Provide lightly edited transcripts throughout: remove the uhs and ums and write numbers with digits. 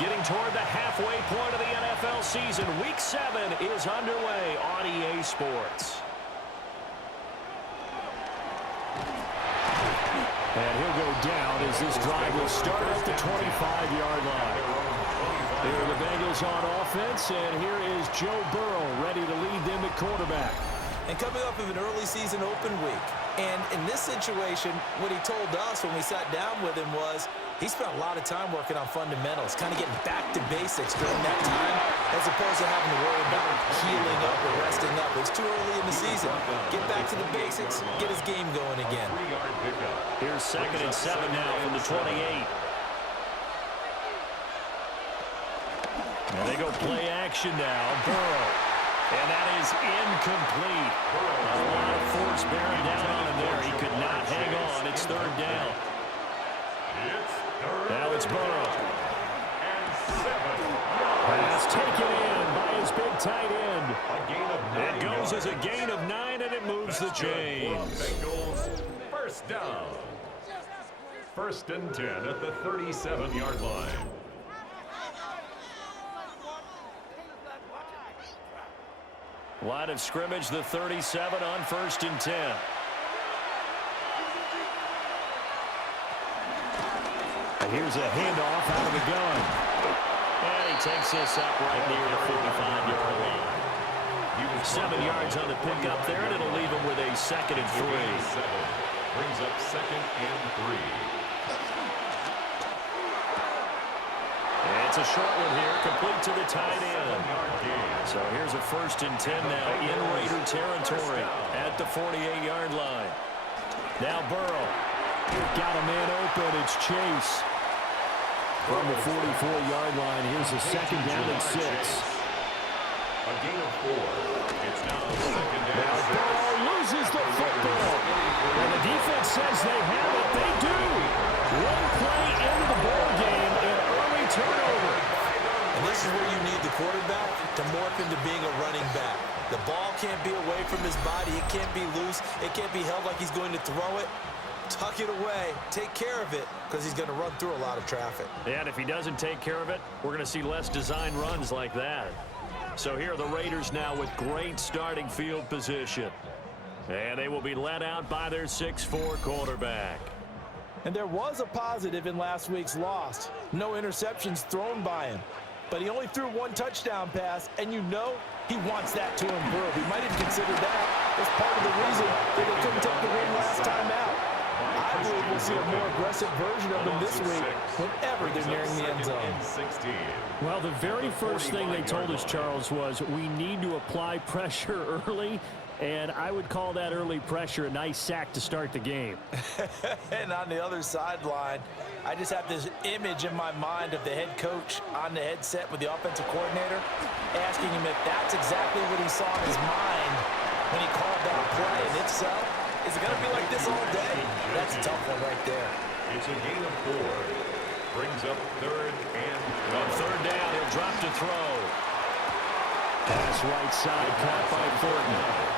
Getting toward the halfway point of the NFL season. Week 7 is underway on EA Sports. And he'll go down as this drive will start at the 25-yard line. Here are the Bengals on offense, and here is Joe Burrow ready to lead them at quarterback. And coming up of an early season open week. And in this situation, what he told us when we sat down with him was he spent a lot of time working on fundamentals, kind of getting back to basics during that time, as opposed to having to worry about healing up or resting up. It's too early in the season. Get back to the basics, get his game going again. Here's 2nd and 7 now from the 28. And they go play action now. Burrow. And that is incomplete. A lot of force bearing down on him there. He could not hang on. It's 3rd down. Now it's Burrow. Pass taken in by his big tight end. It goes as a gain of 9, and it moves the chains. Bengals first down. 1st and 10 at the 37-yard line. Line of scrimmage, the 37 on 1st and 10. And here's a handoff out of the gun. And he takes this up right near the 45-yard line. 7 yards on the pickup there, and it'll leave him with a 2nd and 3. Brings up 2nd and 3. It's a short one here, complete to the tight end. So here's a 1st and 10 now in Raider territory at the 48-yard line. Now Burrow. Got a man open. It's Chase. From the 44-yard line, here's a 2nd down and 6. A gain of 4. It's now 2nd down. Now Burrow loses the football. And the defense says they have it. They do. One play into the ball game, an early turnover. And this is where you need the quarterback to morph into being a running back. The ball can't be away from his body. It can't be loose. It can't be held like he's going to throw it. Tuck it away. Take care of it because he's going to run through a lot of traffic. And if he doesn't take care of it, we're going to see less design runs like that. So here are the Raiders now with great starting field position. And they will be led out by their 6'4" quarterback. And there was a positive in last week's loss. No interceptions thrown by him. But he only threw 1 touchdown pass, and you know he wants that to improve. He might have considered that as part of the reason that they couldn't take the win last time out. I believe we'll see a more aggressive version of him this week whenever they're nearing the end zone. Well, the very first thing they told us, Charles, was we need to apply pressure early. And I would call that early pressure a nice sack to start the game. And on the other sideline, I just have this image in my mind of the head coach on the headset with the offensive coordinator asking him if that's exactly what he saw in his mind when he called that play. And if so, is it going to be like this all day? That's a tough one right there. It's a gain of 4. Brings up 3rd and 1. On 3rd down, he'll drop to throw. Pass right side, caught by Thornton.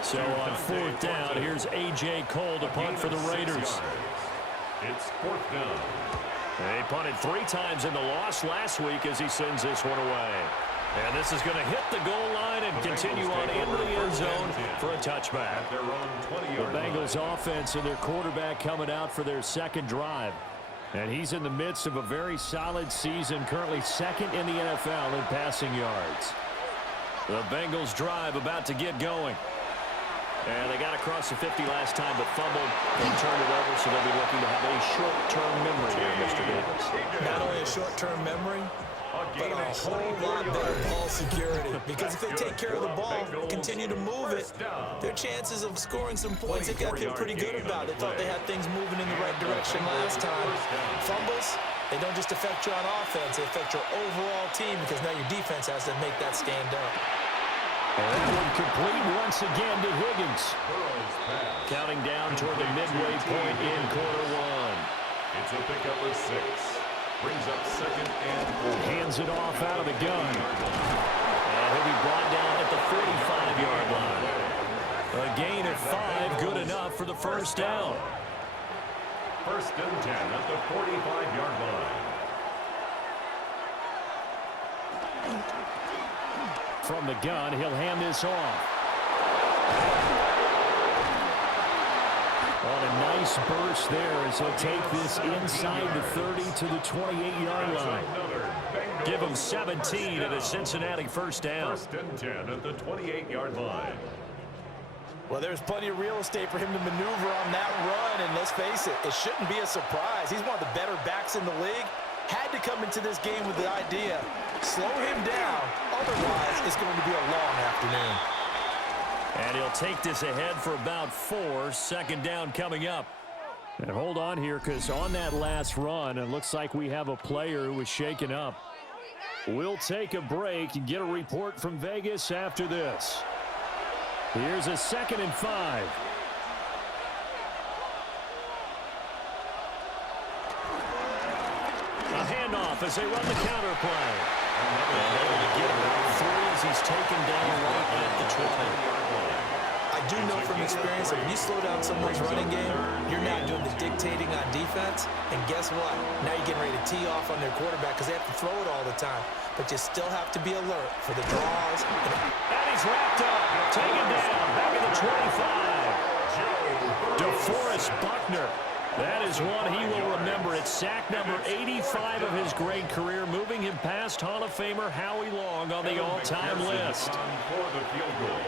So on 4th down, here's A.J. Cole to punt for the Raiders. It's 4th down. They punted 3 times in the loss last week as he sends this one away. And this is going to hit the goal line and continue on into the end zone for a touchback. The Bengals offense and their quarterback coming out for their 2nd drive. And he's in the midst of a very solid season, currently 2nd in the NFL in passing yards. The Bengals drive about to get going. And they got across the 50 last time, but fumbled and turned it over, so they'll be looking to have a short-term memory here, Mr. Davis. Not only a short-term memory, but a whole lot better ball security. Because if they take care of the ball, continue to move it, their chances of scoring some points, they've got to feel pretty good about it. They thought they had things moving in the right direction last time. Fumbles, they don't just affect you on offense, they affect your overall team because now your defense has to make that stand up. And that one complete once again to Higgins. Counting down toward the midway point in quarter 1. It's a pickup of 6. Brings up 2nd and 4. Hands it off out of the gun. And he'll be brought down at the 45-yard line. A gain of 5, good enough for the 1st down. 1st and 10 at the 45-yard line. From the gun, he'll hand this off. On a nice burst there as he'll take this inside the 30 to the 28-yard line. Give him 17 at a Cincinnati first down. First and 10 at the 28-yard line. Well, there's plenty of real estate for him to maneuver on that run, and let's face it, it shouldn't be a surprise. He's one of the better backs in the league. Had to come into this game with the idea, slow him down, otherwise it's going to be a long afternoon. And he'll take this ahead for about 4, second down coming up. And hold on here, because on that last run, it looks like we have a player who was shaken up. We'll take a break and get a report from Vegas after this. Here's a 2nd and 5. A handoff as they run the counter play. And able to get about 3 as he's taken down right at the 20. I do know from experience that when you slow down someone's running game, you're not doing the dictating on defense. And guess what? Now you're getting ready to tee off on their quarterback because they have to throw it all the time. But you still have to be alert for the draws. And he's wrapped up. Taken down. Back at the 25. DeForest Buckner. That is one he will remember. It's sack number 85 of his great career, moving him past Hall of Famer Howie Long on the all-time list. For the field goal.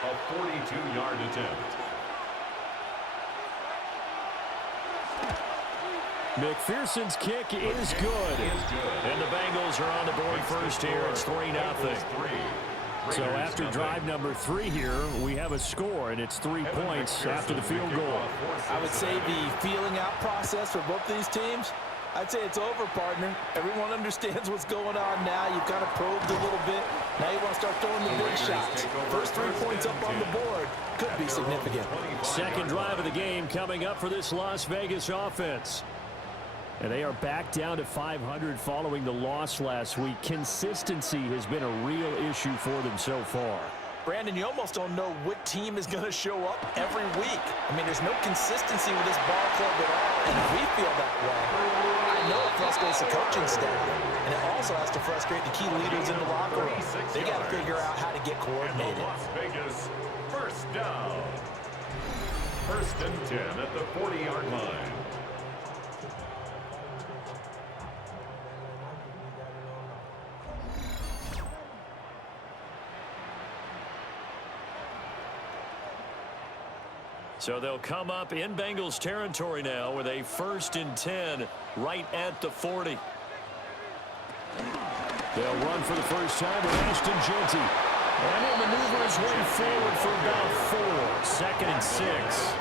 A 42-yard attempt. McPherson's kick is good. And the Bengals are on the board first here. It's 3-0. So after drive number 3 here, we have a score, and it's 3 points after the field goal. I would say the feeling out process for both these teams, I'd say it's over, partner. Everyone understands what's going on now. You've kind of probed a little bit. Now you want to start throwing the big shots. First 3 points up on the board could be significant. Second drive of the game coming up for this Las Vegas offense. And they are back down to 500 following the loss last week. Consistency has been a real issue for them so far. Brandon, you almost don't know what team is going to show up every week. I mean, there's no consistency with this ball club at all, and we feel that way. I know it frustrates the coaching staff, and it also has to frustrate the key leaders in the locker room. They got to figure out how to get coordinated. Las Vegas, first down. First and 10 at the 40-yard line. So they'll come up in Bengals territory now with a 1st and 10 right at the 40. They'll run for the first time with Ashton Jeanty. And he'll maneuver his way forward for about 4, 2nd and 6.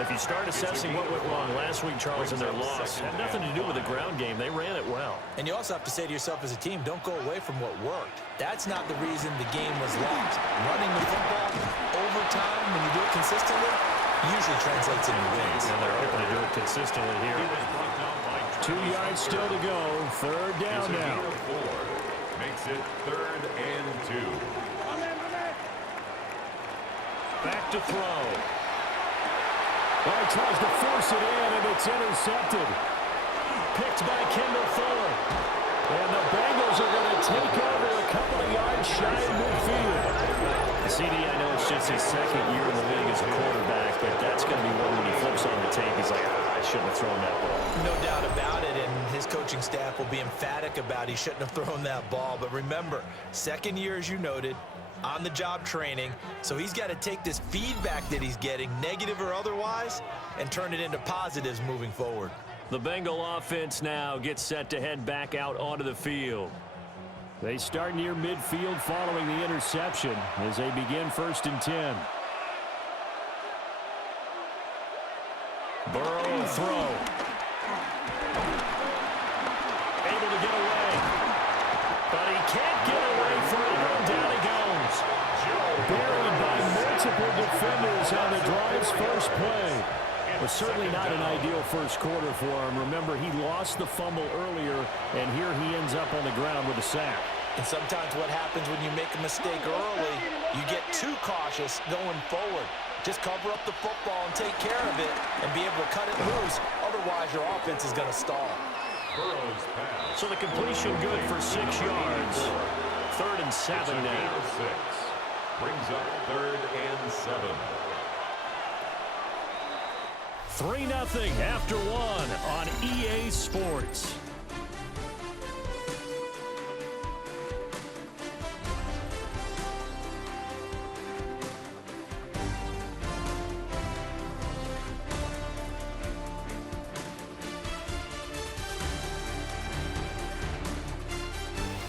If you start assessing what went wrong last week, Charles, in their loss, had nothing to do with the ground game. They ran it well. And you also have to say to yourself as a team, don't go away from what worked. That's not the reason the game was lost. Running the football over time, when you do it consistently, usually translates into wins. And they're hoping to do it consistently here. 2 yards still to go. 3rd down now. Makes it 3rd and 2. Back to throw. Well, he tries to force it in, and it's intercepted. Picked by Kendall Fuller. And the Bengals are going to take over a couple of yards shy of midfield. CD, I know it's just his 2nd year in the league as a quarterback, but that's going to be one when he flips on the tape. He's like, I shouldn't have thrown that ball. No doubt about it, and his coaching staff will be emphatic about he shouldn't have thrown that ball. But remember, 2nd year, as you noted, on-the-job training, so he's got to take this feedback that he's getting, negative or otherwise, and turn it into positives moving forward. The Bengal offense now gets set to head back out onto the field. They start near midfield following the interception as they begin 1st and 10. Burrow throw. Able to get away. But he can't get away from it. Down he goes. Buried by multiple defenders on the drive's first play. Was certainly not an ideal first quarter for him. Remember, he lost the fumble earlier, and here he ends up on the ground with a sack. And sometimes what happens when you make a mistake early, you get too cautious going forward. Just cover up the football and take care of it and be able to cut it loose. Otherwise, your offense is going to stall. So the completion good for 6 yards. 3rd and 7 now. 6 brings up 3rd and 7. 3-0 after 1 on EA Sports.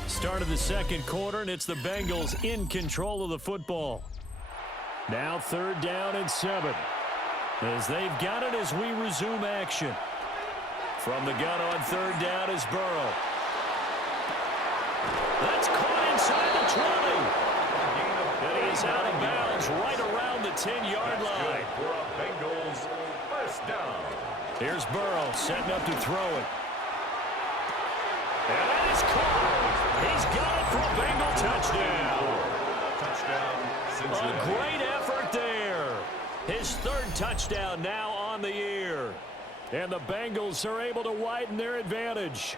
Start of the second quarter, and it's the Bengals in control of the football. Now 3rd down and 7. As they've got it as we resume action. From the gun on 3rd down is Burrow. That's caught inside the 20. And he's out of bounds right around the 10-yard line. For a Bengals 1st down. Here's Burrow setting up to throw it. And that is caught. He's got it for a Bengal touchdown. Touchdown, Cincinnati. A great effort there. His 3rd touchdown now on the year. And the Bengals are able to widen their advantage.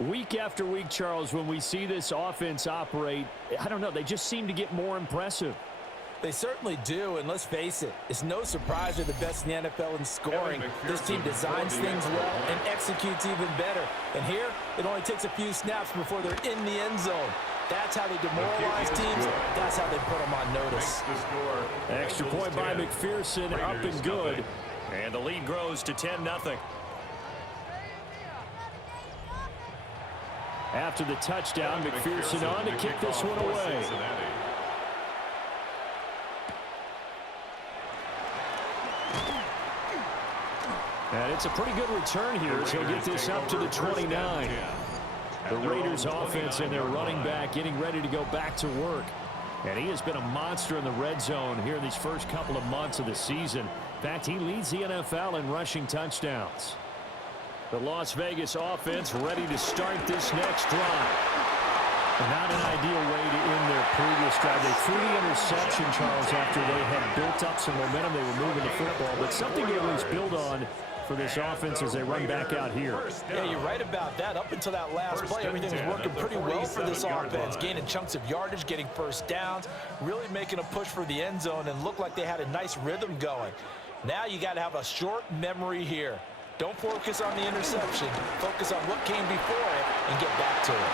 Week after week, Charles, when we see this offense operate, I don't know, they just seem to get more impressive. They certainly do, and let's face it, it's no surprise they're the best in the NFL in scoring. This team designs things well and executes even better. And here, it only takes a few snaps before they're in the end zone. That's how they demoralize teams. That's how they put them on notice. Extra point by McPherson, up and good. And the lead grows to 10-0. After the touchdown, McPherson on to kick this one away. And it's a pretty good return here as he'll get this up to the 29. The Raiders offense and their running back getting ready to go back to work. And he has been a monster in the red zone here in these first couple of months of the season. In fact, he leads the NFL in rushing touchdowns. The Las Vegas offense ready to start this next drive. Not an ideal way to end their previous drive. They threw the interception, Charles, after they had built up some momentum. They were moving the football, but something to at least build on for this offense as they run back out here. Yeah, you're right about that. Up until that last play, everything was working pretty well for this offense. Gaining chunks of yardage, getting 1st downs, really making a push for the end zone, and looked like they had a nice rhythm going. Now you got to have a short memory here. Don't focus on the interception. Focus on what came before it and get back to it.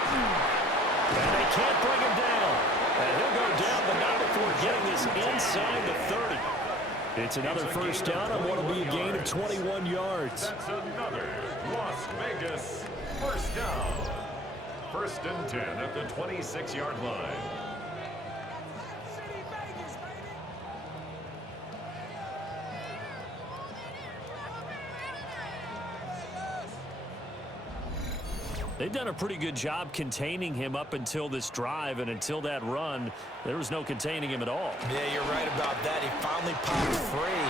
And they can't bring him down. And he'll go down, but not before getting this inside the 30. It's another 1st down on what will be a gain of 21 yards. That's another Las Vegas 1st down. 1st and 10 at the 26-yard line. They've done a pretty good job containing him up until this drive, and until that run, there was no containing him at all. Yeah, you're right about that. He finally popped free.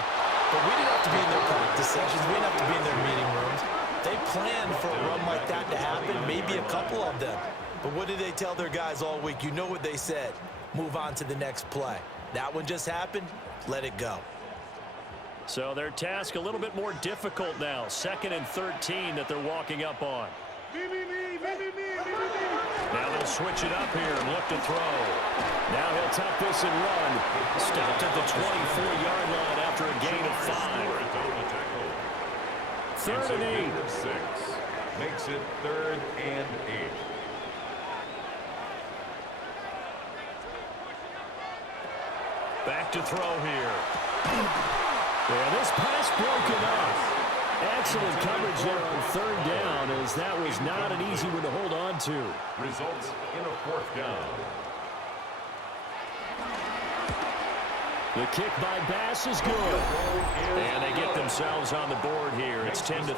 But we didn't have to be in their practice sessions. We didn't have to be in their meeting rooms. They planned for a run like that to happen, maybe a couple of them. But what did they tell their guys all week? You know what they said. Move on to the next play. That one just happened. Let it go. So their task a little bit more difficult now. 2nd and 13 that they're walking up on. Now they'll switch it up here and look to throw. Now he'll tuck this and run. Stopped at the 24-yard line after a gain of 5. 3rd and 8. 6 makes it 3rd and 8. Back to throw here. Yeah, this pass broken up. Excellent coverage there on 3rd down, as that was not an easy one to hold on to. Results in a 4th down. The kick by Bass is good. And they get themselves on the board here. It's 10-3.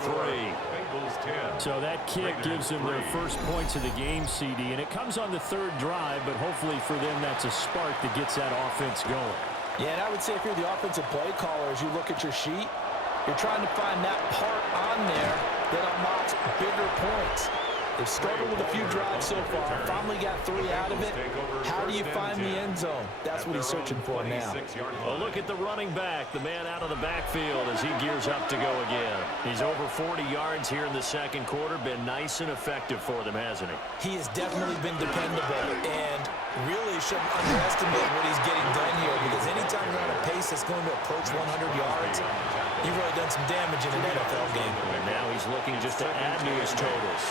So that kick gives them their first points of the game, CD, and it comes on the 3rd drive, but hopefully for them that's a spark that gets that offense going. Yeah, and I would say if you're the offensive play caller, as you look at your sheet, you're trying to find that part on there that unlocks bigger points. They've struggled with a few drives so far. Finally got 3 out of it. How do you find the end zone? That's what he's searching for now. Well, look at the running back, the man out of the backfield as he gears up to go again. He's over 40 yards here in the second quarter. Been nice and effective for them, hasn't he? He has definitely been dependable, and really shouldn't underestimate what he's getting done here, because anytime you're on a pace that's going to approach 100 yards, you've really done some damage in an NFL game. And now he's looking just to add to his totals.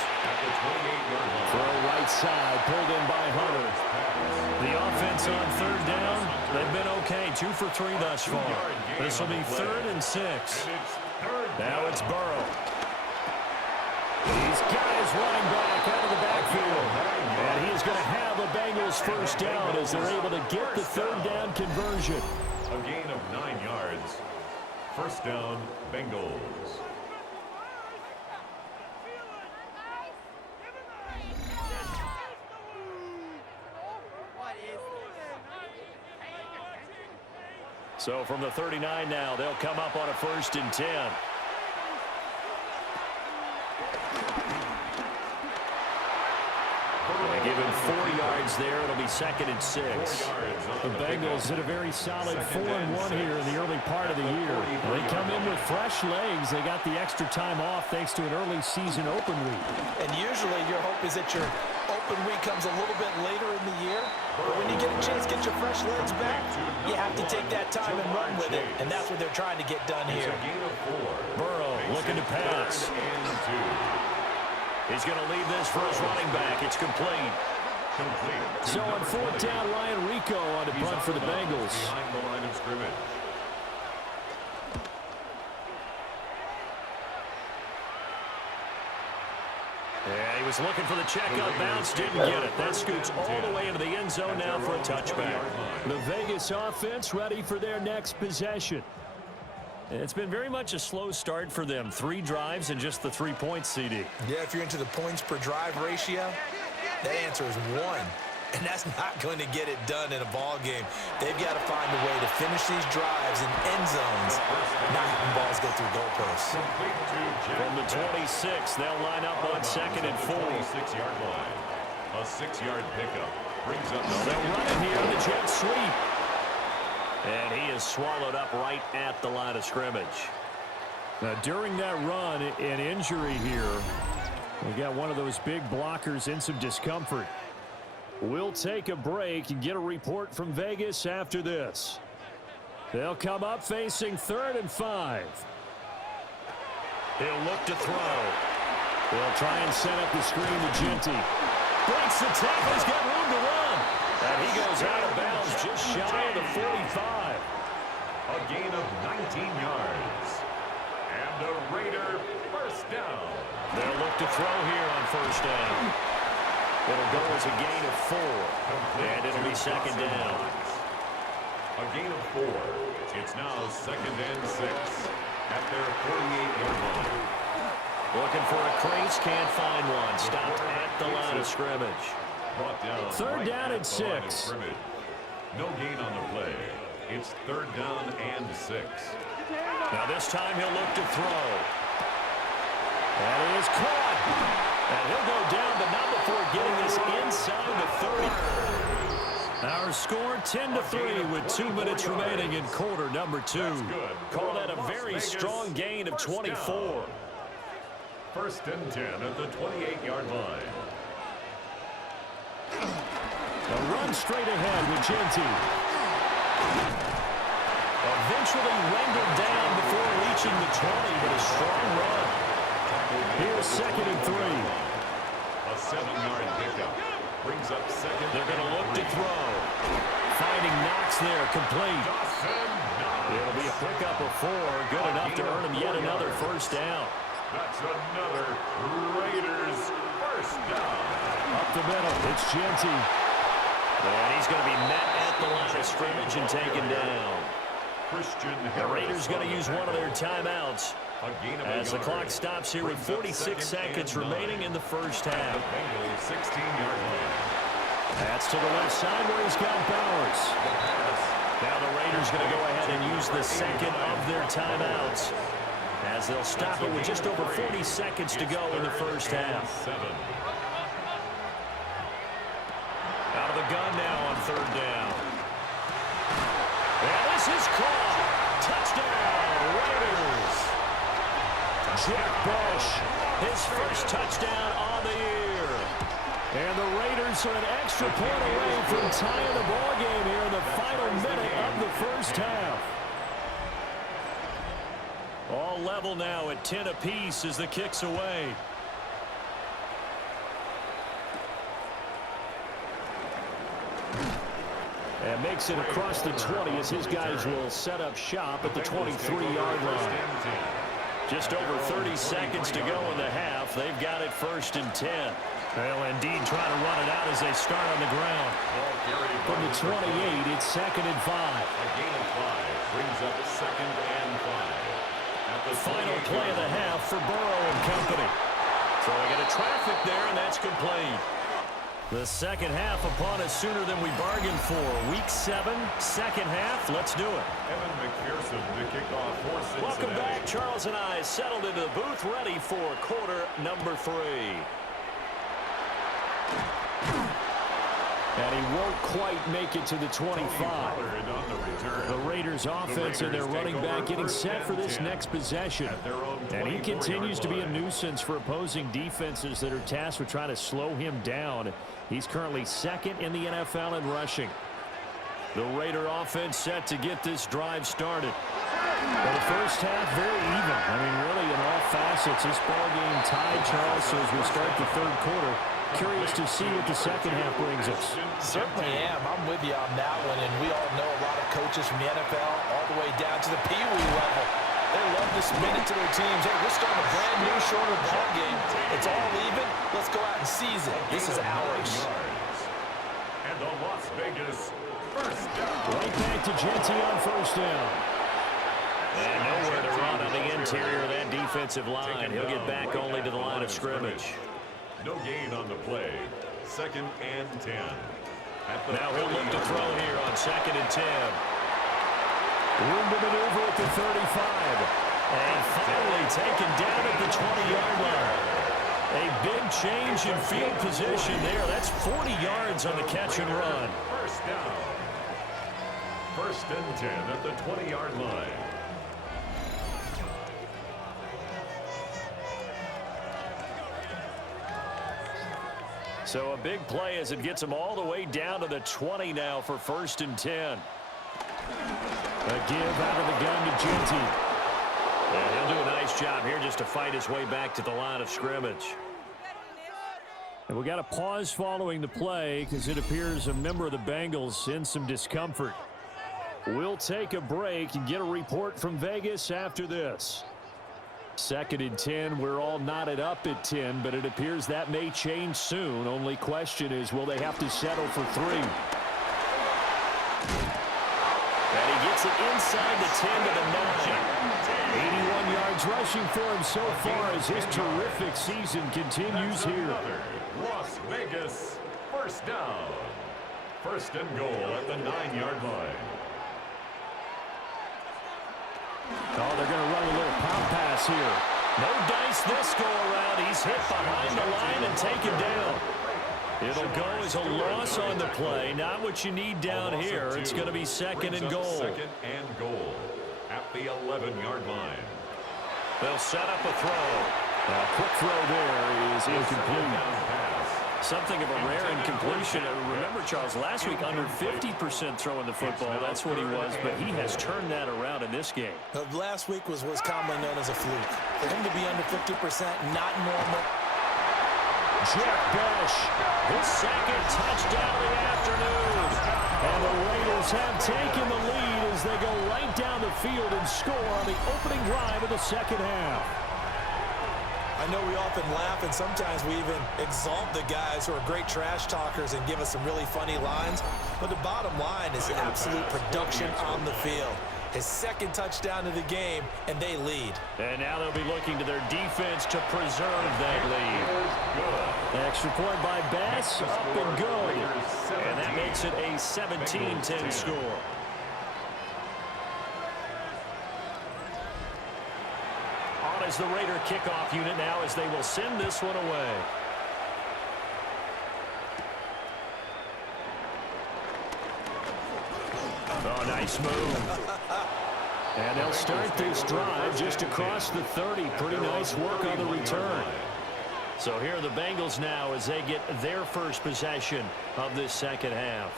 Throw right side, pulled in by Hunter. The offense on third down, they've been okay, 2 for 3 thus far. This will be 3rd and 6. Now it's Burrow. He's got his running back out of the backfield. And he is going to have a Bengals first down as they're able to get the 3rd down conversion. A gain of 9 yards. First down, Bengals. So from the 39 now, they'll come up on a 1st and 10. They give him 4 yards there. It'll be 2nd and 6. The Bengals did a very solid 4-1 here in the early part of the year. They come in with fresh legs. They got the extra time off thanks to an early season open week. And usually your hope is that your open week comes a little bit later in the year. But when you get a chance to get your fresh legs back, you have to take that time and run with it. And that's what they're trying to get done here. Burrow looking to pass. He's going to leave this for his running back. It's complete. So on 4th down, Ryan Rico on the punt for the Bengals. Behind the line of scrimmage. Yeah, he was looking for the check out bounce, didn't get it. That scoots all the way into the end zone now for a touchback. The Vegas offense ready for their next possession. It's been very much a slow start for them. 3 drives and just the 3 points, CD. Yeah, if you're into the points per drive ratio, that answer is 1. And that's not going to get it done in a ball game. They've got to find a way to finish these drives in end zones, not having balls go through goalposts. From the 26, they'll line up on 2nd and 4. 26-yard line. A 6-yard pickup brings up the They'll run it here in the jet sweep. And he is swallowed up right at the line of scrimmage. Now, during that run, an injury here. We got one of those big blockers in some discomfort. We'll take a break and get a report from Vegas after this. They'll come up facing 3rd and 5. He'll look to throw. They'll try and set up the screen to Genty. Breaks the tackle. He's got room to run. And he goes out of bounds just shy of the 45. A gain of 19 yards. And a Raider first down. They'll look to throw here on 1st down. It'll go as a gain of 4. And it'll be 2nd down. A gain of 4. It's now 2nd and 6 at their 48-yard line. Looking for a crease, can't find one. Stopped at the line of scrimmage. Brought down 3rd down and at the line of 6. scrimmage. No gain on the play. It's 3rd down and 6. Now this time he'll look to throw. And he is caught. And he'll go down, but not before getting this inside the 30. Our score 10-3 with 2 minutes remaining in quarter number 2. Call that a very strong gain of 24. 1st and 10 at the 28-yard line. A run straight ahead with Genty. Eventually wrangled down before reaching the 20, but a strong run. Here's 2nd and 3. A 7-yard pickup brings up 2nd. They're going to look to throw. Finding Knox there, complete. It'll be a pickup of 4, good enough to earn him yet another 1st down. That's another Raiders first down. Up the middle, it's Genty. And he's going to be met at the line of scrimmage and taken down. The Raiders going to use one of their timeouts as the clock stops here with 46 seconds remaining in the 1st half. That's to the left side where he's got Bowers. Now the Raiders going to go ahead and use the 2nd of their timeouts. as they'll stop it with just over 40 seconds to go in the first half. Out of the gun now on third down. And this is caught. Touchdown, Raiders. Jack Bush, his first touchdown on the year. And the Raiders are an extra point away from tying the ball game here in the final minute of the first half. All level now at 10 apiece as the kick's away. And makes it across the 20 as his guys will set up shop at the 23-yard line. Just over 30 seconds to go in the half. They've got it first and 10. Well, indeed, trying to run it out as they start on the ground. From the 28, it's second and 5. A gain of 5 brings up second and 5. The final play of the half for Burrow and company. So they get a traffic there, and that's complete. The second half upon us sooner than we bargained for. Week 7, second half. Let's do it. Evan McPherson to kick off for Cincinnati. Welcome back. Charles and I settled into the booth, ready for quarter number 3. And he won't quite make it to the 25. The Raiders offense and their running back getting set for this next possession. And he continues to be a nuisance for opposing defenses that are tasked with trying to slow him down. He's currently second in the NFL in rushing. The Raider offense set to get this drive started. Well, the first half very even. I mean, really in all facets, this ball game tied, Charles. So as we start the third quarter, curious to see what the second half brings us. Certainly am. I'm with you on that one. And we all know a lot of coaches from the NFL all the way down to the Pee Wee level. They love to spin it to their teams. Hey, we're starting a brand new, shorter ball game. It's all even. Let's go out and seize it. This is ours. And the Las Vegas first down. Right back to Genty on first down. And nowhere to run on the interior of that defensive line. He'll get back only to the line of scrimmage. No gain on the play. Second and 10. Now he'll look to throw here on second and 10. Room to maneuver at the 35. And finally taken down at the 20-yard line. A big change in field position there. That's 40 yards on the catch and run. First down. First and 10 at the 20-yard line. So a big play as it gets him all the way down to the 20 now for first and 10. A give out of the gun to Genty. And he'll do a nice job here just to fight his way back to the line of scrimmage. And we got a pause following the play because it appears a member of the Bengals in some discomfort. We'll take a break and get a report from Vegas after this. Second and 10, we're all knotted up at 10, but it appears that may change soon. Only question is, will they have to settle for 3? And he gets it inside the 10 to the 9. 81 yards rushing for him so far as his terrific season continues here. Las Vegas first down. First and goal at the 9-yard line. Oh, they're going to run a little pop pass here. No dice this go around. He's hit behind the line and taken down. It'll go as a loss on the play. Not what you need down here. It's going to be second and goal. Second and goal at the 11-yard line. They'll set up a throw. A quick throw there is incomplete. Something of a rare incompletion. Remember, Charles, last week under 50% throwing the football. That's what he was, but he has turned that around in this game. Last week was commonly known as a fluke. For him to be under 50%, not normal. Jack Bush, his second touchdown of the afternoon. And the Raiders have taken the lead as they go right down the field and score on the opening drive of the second half. I know we often laugh and sometimes we even exalt the guys who are great trash talkers and give us some really funny lines. But the bottom line is absolute production on the field. His second touchdown of the game, and they lead. And now they'll be looking to their defense to preserve that lead. Extra point by Bass, up and good. And that makes it a 17-10 score. has the Raider kickoff unit now as they will send this one away. Oh, nice move. And they'll start this drive just across the 30. Pretty nice work on the return. So here are the Bengals now as they get their first possession of this second half.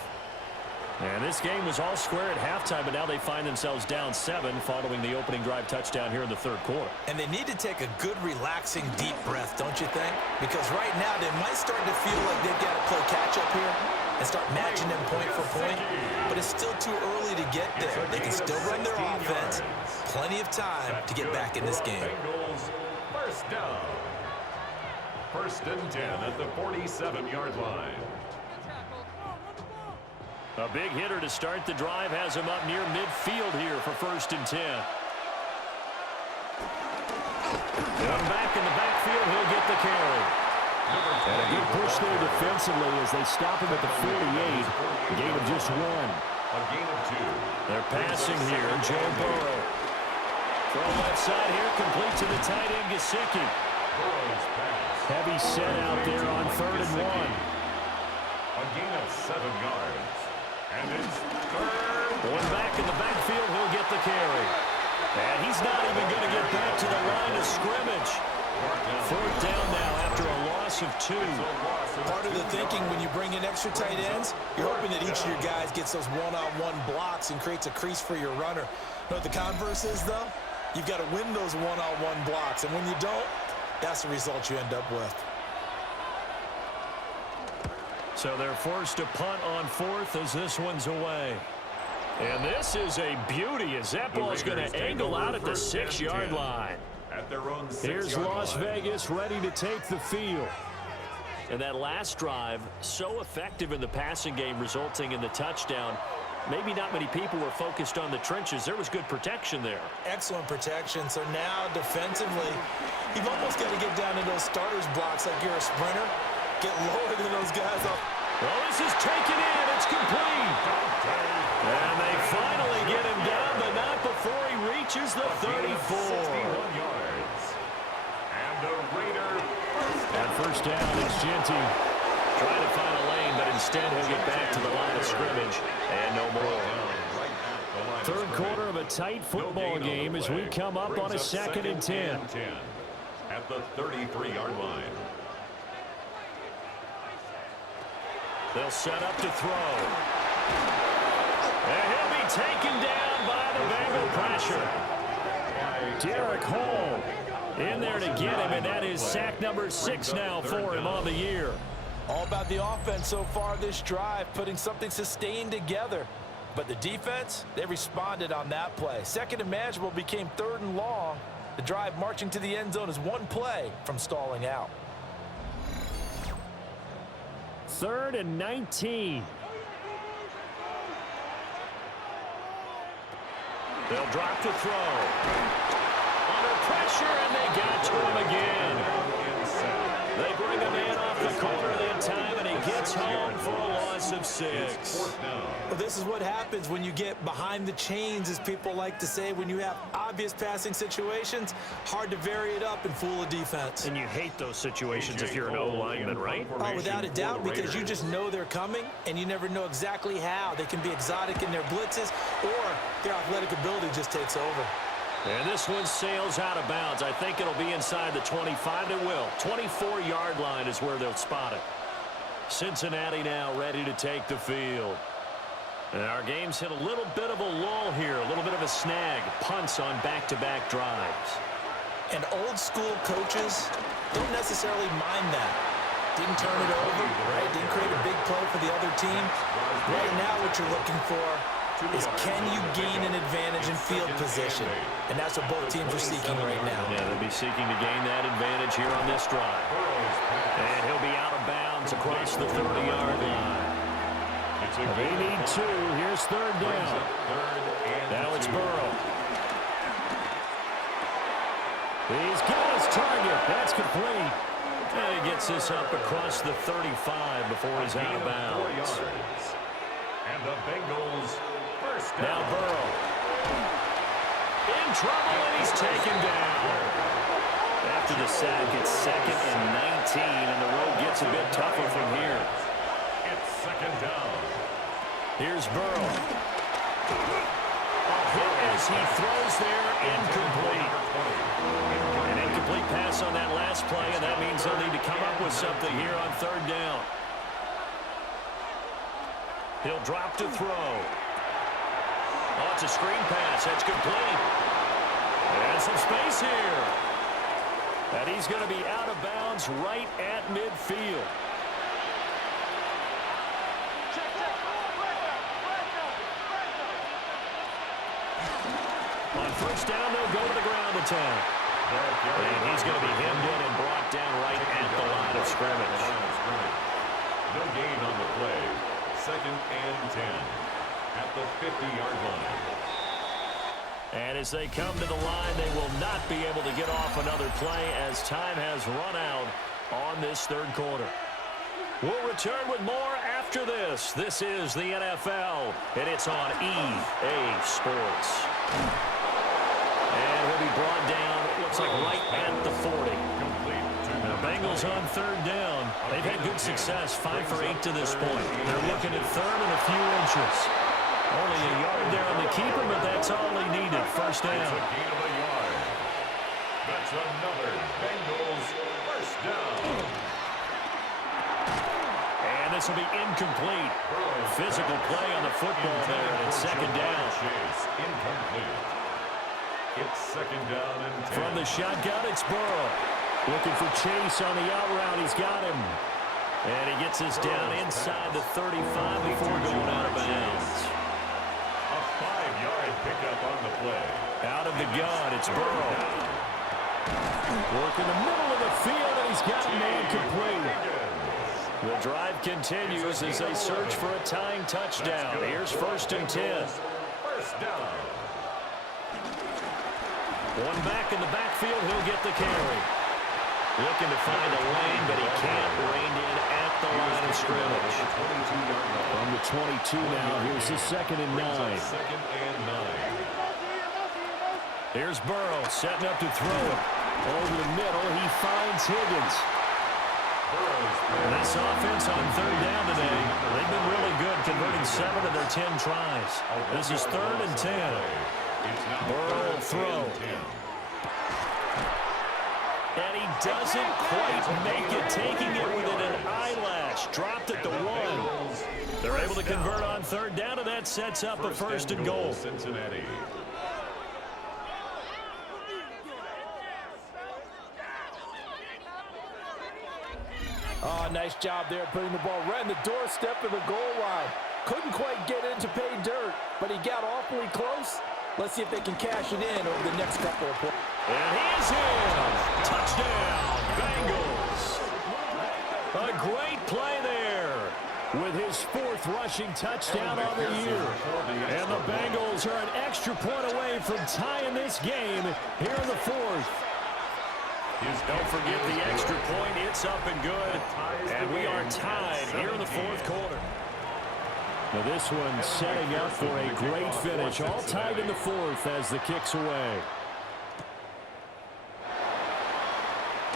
And this game was all square at halftime, but now they find themselves down 7 following the opening drive touchdown here in the third quarter. And they need to take a good, relaxing, deep breath, don't you think? Because right now they might start to feel like they've got to play catch-up here and start matching them point for point. But it's still too early to get there. They can still run their offense. Plenty of time to get back in this game. Bengals first down. First and 10 at the 47-yard line. A big hitter to start the drive has him up near midfield here for first and 10. One back in the backfield, he'll get the carry. And a good push there defensively as they stop him at the 48. A gain of just 1. A gain of 2. They're passing here, Joe Burrow. From left side here, complete to the tight end, Gesicki. Burrow's pass. Heavy set out there on 3rd and 1. A gain of 7 yards. And it's third. One back in the backfield, he'll get the carry. And he's not even going to get back to the line of scrimmage. 4th down now after a loss of 2. Part of the thinking when you bring in extra tight ends, you're hoping that each of your guys gets those one-on-one blocks and creates a crease for your runner. You know what the converse is, though? You've got to win those one-on-one blocks. And when you don't, that's the result you end up with. So they're forced to punt on 4th as this one's away. And this is a beauty as that ball is going to angle out at the 6-yard line. At their own 6-yard Here's Las line. Vegas ready to take the field. And that last drive, so effective in the passing game, resulting in the touchdown. Maybe not many people were focused on the trenches. There was good protection there. Excellent protection. So now defensively, you've almost got to get down to those starters blocks like you're a sprinter. Get lower than those guys up. Well, this is taken in. It's complete. And they finally get him down, but not before he reaches the 34. 61 yards. And the Raider At first down, it's Genty. Trying to find a lane, but instead he'll get back to the line of scrimmage. And no more. Third quarter of a tight football game as we come up on a 2nd and 10. At the 33-yard line. They'll set up to throw. And he'll be taken down by the Bengal pressure. Derek Hall in there to get him, and that is sack number 6 now for him on the year. All about the offense so far this drive, putting something sustained together. But the defense, they responded on that play. 2nd and manageable became 3rd and long. The drive marching to the end zone is one play from stalling out. 3rd and 19. They'll drop to throw. Under pressure, and they got to him again. They bring a man off the corner that time, and he gets home for a loss of 6. Well, this is what happens when you get behind the chains, as people like to say. When you have obvious passing situations, hard to vary it up and fool a defense. And you hate those situations if you're an O-lineman, right? Oh, without a doubt, because you just know they're coming, and you never know exactly how. They can be exotic in their blitzes, or their athletic ability just takes over. And this one sails out of bounds. I think it'll be inside the 25. It will. 24-yard line is where they'll spot it. Cincinnati now ready to take the field. And our game's hit a little bit of a lull here, a little bit of a snag. Punts on back-to-back drives. And old-school coaches don't necessarily mind that. Didn't turn it over, right? Didn't create a big play for the other team. Right now what you're looking for is can you gain an advantage in field position? And that's what both teams are seeking right now. Yeah, they'll be seeking to gain that advantage here on this drive. And he'll be out of bounds across the 30-yard line. They need 2. Here's 3rd down. Now it's Burrow. He's got his target. That's complete. And he gets this up across the 35 before he's out of bounds. And the Bengals first down. Now Burrow. In trouble, and he's taken down. After the sack, it's 2nd and 19, and the road gets a bit tougher from here. It's 2nd down. Here's Burrow. A hit as he throws there, incomplete. An incomplete pass on that last play, and that means they'll need to come up with something here on 3rd down. He'll drop to throw. Oh, it's a screen pass. That's complete. And some space here. And he's going to be out of bounds right at midfield. On 1st down, they'll go to the ground attack. And he's going to be hemmed in and brought down right at the line of scrimmage. No gain on the play. 2nd and 10 at the 50-yard line. And as they come to the line, they will not be able to get off another play as time has run out on this 3rd quarter. We'll return with more after this. This is the NFL, and it's on EA Sports. And he'll be brought down, looks like right at the 40. The Bengals on 3rd down. They've had good success, 5 for 8 to this point. They're looking at 3rd and a few inches. Only a yard there on the keeper, but that's all he needed. 1st down. It's a gain of a yard. That's another Bengals 1st down. And this will be incomplete. Physical play on the football there, and it's 2nd down. Incomplete. It's 2nd down and 10. From the shotgun, it's Burrow. Looking for Chase on the out route. He's got him. And he gets us down inside the 35 before going out of bounds. A 5-yard pickup on the play. Out of the gun, it's Burrow. Work in the middle of the field, and he's got a man complete. The drive continues as they search for a tying touchdown. Here's 1st and 10. 1st down. One back in the backfield, he'll get the carry. Looking to find a lane, but he can't. Reined in at the line of scrimmage. From the 22 now, here's the 2nd and 9. 2nd and 9. Here's Burrow setting up to throw it. Over the middle, he finds Higgins. And this offense on 3rd down today, they've been really good, converting 7 of their 10 tries. This is 3rd and 10. Burrow will throw. And he doesn't quite make it, taking it within an eyelash. Dropped at the 1. They're able to convert on 3rd down, and that sets up a 1st and goal. Cincinnati. Oh, nice job there putting the ball right on the doorstep of the goal line. Couldn't quite get in to pay dirt, but he got awfully close. Let's see if they can cash it in over the next couple of plays. And he's in. Touchdown, Bengals. A great play there with his 4th rushing touchdown on the year. And the Bengals are an extra point away from tying this game here in the 4th. Don't forget the extra point. It's up and good. And we are tied here in the 4th quarter. Now this one setting up for a great finish. All tied in the 4th as the kick's away.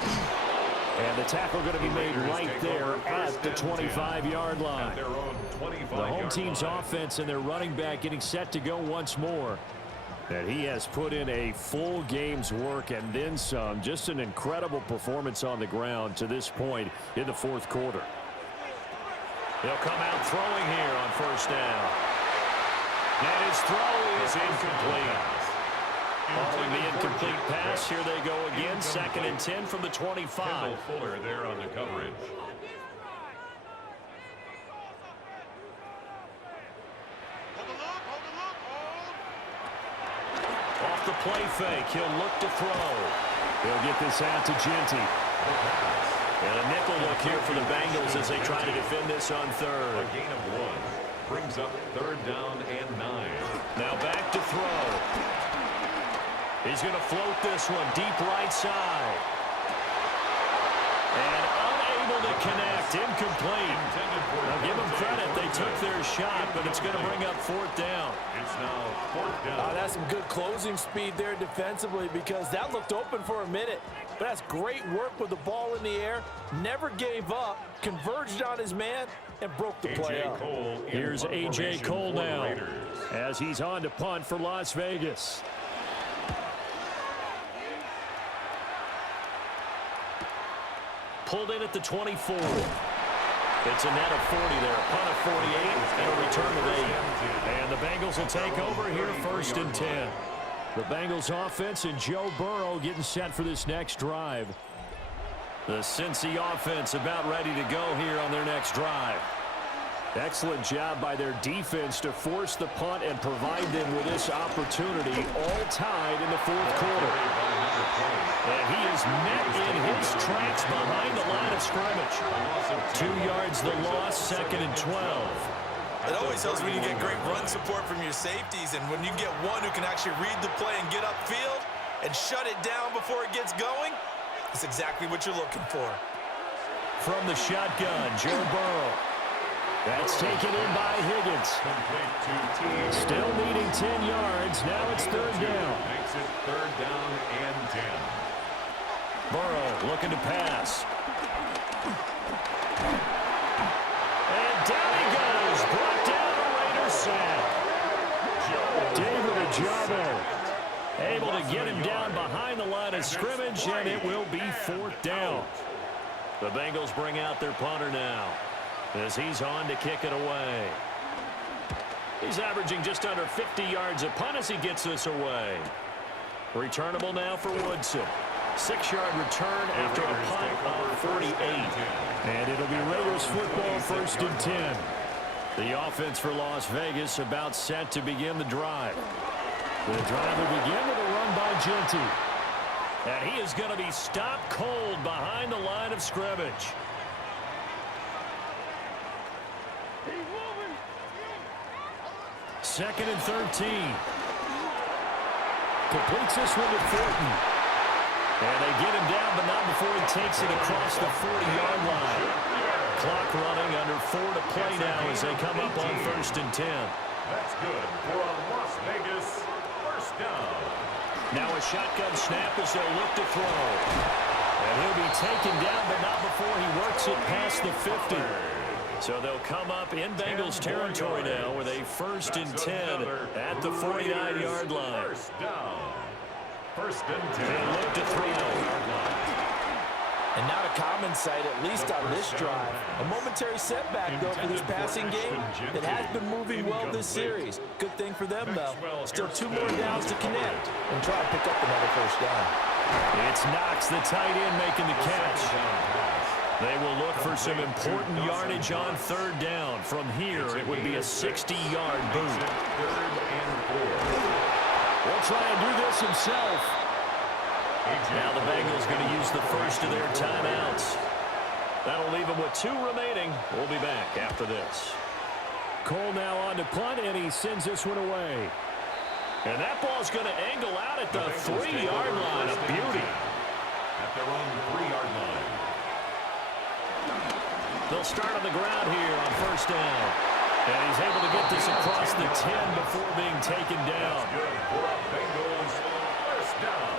And the tackle going to be made right there at the 25-yard line. The home team's offense and their running back getting set to go once more. And he has put in a full game's work and then some. Just an incredible performance on the ground to this point in the 4th quarter. He'll come out throwing here on 1st down. And his throw is incomplete. Following the incomplete pass, here they go again. 2nd and 10 from the 25. Fuller there on the coverage. Off the play fake, he'll look to throw. He'll get this out to Genty. And a nickel look here for the Bengals as they try to defend this on 3rd. A gain of 1 brings up 3rd down and 9. Now back to throw. He's going to float this one deep right side. And unable Unable to connect. Incomplete. Now give them credit. They took their shot, but it's going to bring up fourth down. It's now fourth down. That's some good closing speed there defensively because that looked open for a minute. But that's great work with the ball in the air. Never gave up, converged on his man, and broke the play up. Here's A.J. Cole now as he's on to punt for Las Vegas. Pulled in at the 24. It's a net of 40 there. A punt of 48 and a return of 8. And the Bengals will take over here first and 10. The Bengals offense and Joe Burrow getting set for this next drive. The Cincy offense about ready to go here on their next drive. Excellent job by their defense to force the punt and provide them with this opportunity, all tied in the fourth quarter. And he is met in his tracks behind the line of scrimmage. 2 yards the loss, second and 12. It always helps when you get great run support from your safeties, and when you get one who can actually read the play and get upfield and shut it down before it gets going, it's exactly what you're looking for. From the shotgun, Joe Burrow. That's taken in by Higgins. Still needing 10 yards. Now it's third down. Makes it third down and 10. Burrow looking to pass. And down he goes. Brought down a Raider sack. David Ojabo able to get him down behind the line of scrimmage, and it will be fourth down. The Bengals bring out their punter now as he's on to kick it away. He's averaging just under 50 yards a punt as he gets this away. Returnable now for Woodson. 6-yard return after a punt of 48. And it'll be Raiders football first and 10. The offense for Las Vegas about set to begin the drive. The drive will begin with a run by Genty. And he is going to be stopped cold behind the line of scrimmage. Second and 13. Completes this one to Thornton. And they get him down, but not before he takes it across the 40-yard line. Clock running, under 4 to play now as they come up on first and 10. That's good for a Las Vegas first down. Now a shotgun snap as they'll look to throw. And he'll be taken down, but not before he works it past the 50. So they'll come up in Bengals territory now with a first and 10 at the 49-yard line. First down. First and 10. They look to throw. And not a common sight, at least on this drive. A momentary setback, though, for this passing game that has been moving well this series. Good thing for them, though. Still 2 more downs to connect and try to pick up another first down. It's Knox, the tight end, making the catch. They will look for some important yardage on third down. From here, it would be a 60-yard boot. He'll try and do this himself. Now the Bengals going to use the first of their timeouts. That'll leave them with 2 remaining. We'll be back after this. Cole now on to punt, and he sends this one away. And that ball's going to angle out at the 3-yard line. A beauty. At their own 3-yard line. They'll start on the ground here on first down. And he's able to get this across the 10 before being taken down. Good for a Bengals first down.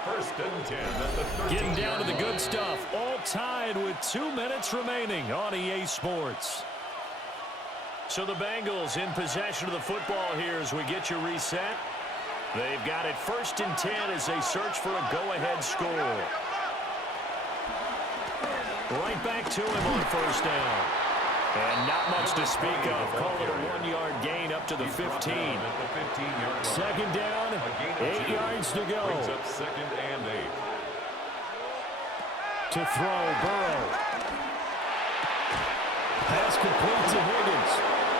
First and 10 at the 13. Getting down to the good stuff. All tied with 2 minutes remaining on EA Sports. So the Bengals in possession of the football here as we get you reset. They've got it first and 10 as they search for a go-ahead score. Right back to him on first down. And not much to speak of. Call it a 1-yard gain up to the 15. Second down, 8 yards to go. Brings up second and 8. To throw, Burrow. Pass complete to Higgins.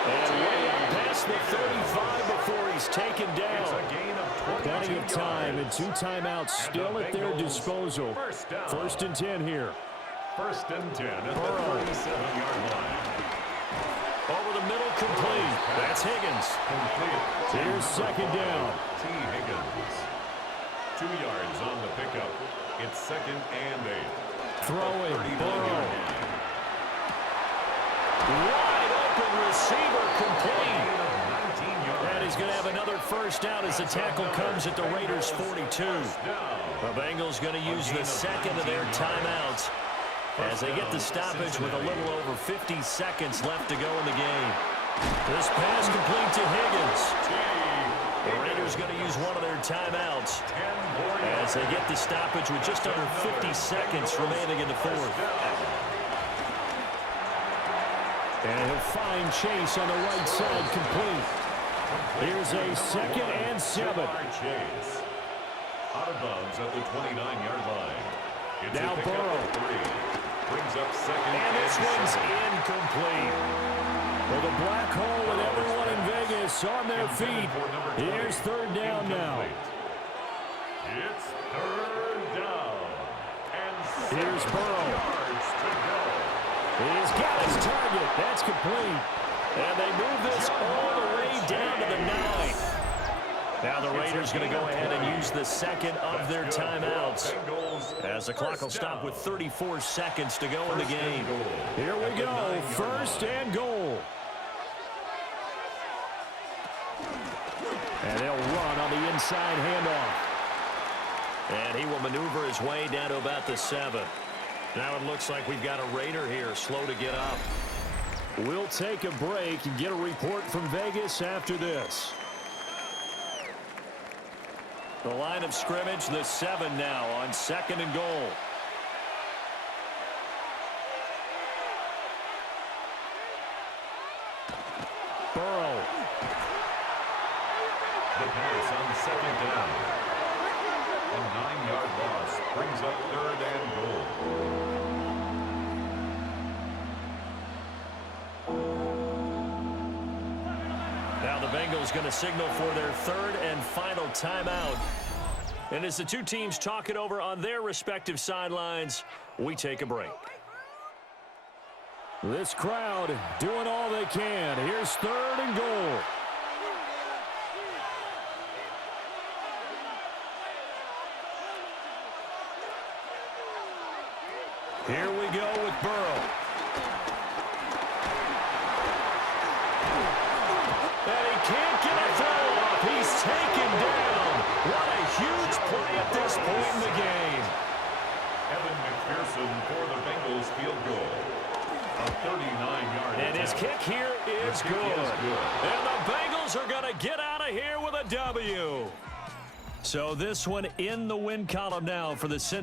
And way up past the 35 before he's taken down. It's a gain of 22 Plenty of time and 2 timeouts still at their disposal. First and 10 here. First and 10 at the 37-yard line. Over the middle, complete. That's Higgins. Complete. Here's second down. T. Higgins. 2 yards on the pickup. It's second and 8. Throwing, Burrow. Wide open receiver, complete. And he's going to have another first down as the tackle comes at the Raiders' 42. The Bengals going to use the second of their timeouts as they get the stoppage with a little over 50 seconds left to go in the game. This pass complete to Higgins. The Raiders going to use one of their timeouts as they get the stoppage with just under 50 seconds remaining in the fourth. And he'll find Chase on the right side complete. Here's a 2nd and 7. Chase. Out of bounds at the 29-yard line. It's now Burrow. Brings up 2nd and this one's incomplete. Well, the black hole with everyone in Vegas on their feet. Here's 3rd down now. It's 3rd down. And here's Burrow. Yards to go. He's got his target. That's complete. And they move this all the way down to the 9. Now the Raiders going to go ahead and use the second of their timeouts as the clock will stop with 34 seconds to go in the game. Here we go. 1st and goal. And they'll run on the inside handoff. And he will maneuver his way down to about the 7. Now it looks like we've got a Raider here slow to get up. We'll take a break and get a report from Vegas after this. The line of scrimmage, the 7 now on 2nd and goal. Burrow. The pass on 2nd down. A 9-yard loss brings up 3rd and goal. Now the Bengals going to signal for their 3rd and final timeout. And as the two teams talk it over on their respective sidelines, we take a break. This crowd doing all they can. Here's 3rd and goal. Here we go with Burrow. And he can't get a throw off. He's taken down. What a huge play at this point in the game. Evan McPherson for the Bengals field goal. A 39-yard And his kick here is good. And the Bengals are going to get out of here with a W. So this one in the win column now for the Cincinnati.